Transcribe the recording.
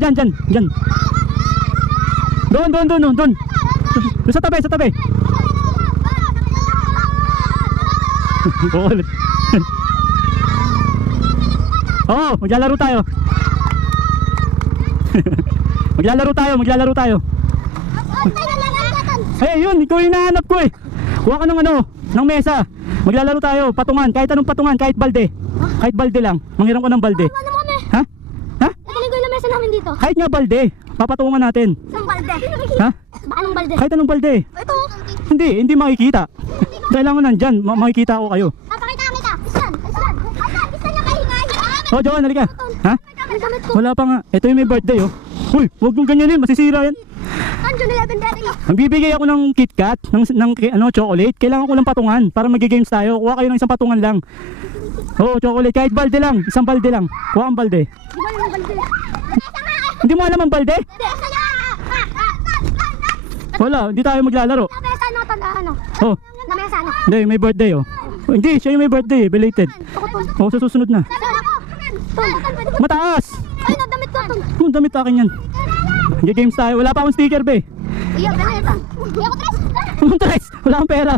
tayo, dyan. Doon. Doon sa tabi. Ulit. Oo, maglalaro tayo. Maglalaro tayo. Eh, yun, ikaw yung nahanap ko eh. Kuha ka ng mesa. Maglalaro tayo, patungan, kahit anong patungan, kahit balde. Kahit balde lang, manghiram ko ng balde. Ano kami? Ha? Nagaling ko yung mesa namin dito. Kahit nga balde, papatungan natin. Isang balde. Ha? Anong balde? Kahit anong balde. Ito. Hindi makikita. Kailangan nandyan, makikita ako kayo. Papakita kita. Isan. Isan niya kaingay. Oh, Joan, halika. Ha? Ang damit ko. Wala pa nga. Ito yung may birthday oh. Uy, huwag mong ganyanin, masisira yan. Andiyan 11 daddy. Magbibigay ako ng KitKat, ng chocolate. Kailangan ko lang patungan para mag-games tayo. Kuha kayo ng isang patungan lang. Oo, chocolate. Kahit balde lang. Isang balde lang. Kuha ang balde. Di ba yung balde? Hindi mo alam ang balde? Wala, hindi tayo maglalaro. Lamesa ano? Ano? Oh, Lamesa ano? hindi, may birthday oh. Oh, hindi, siya yung may birthday, belated. Oh, sa susunod na. Mataas! Ay, nadamit ko ito. Kung damit akin yan. Games tayo. Wala pa akong sticker be. Iya, ganito. Hindi ako tres. Wala akong pera.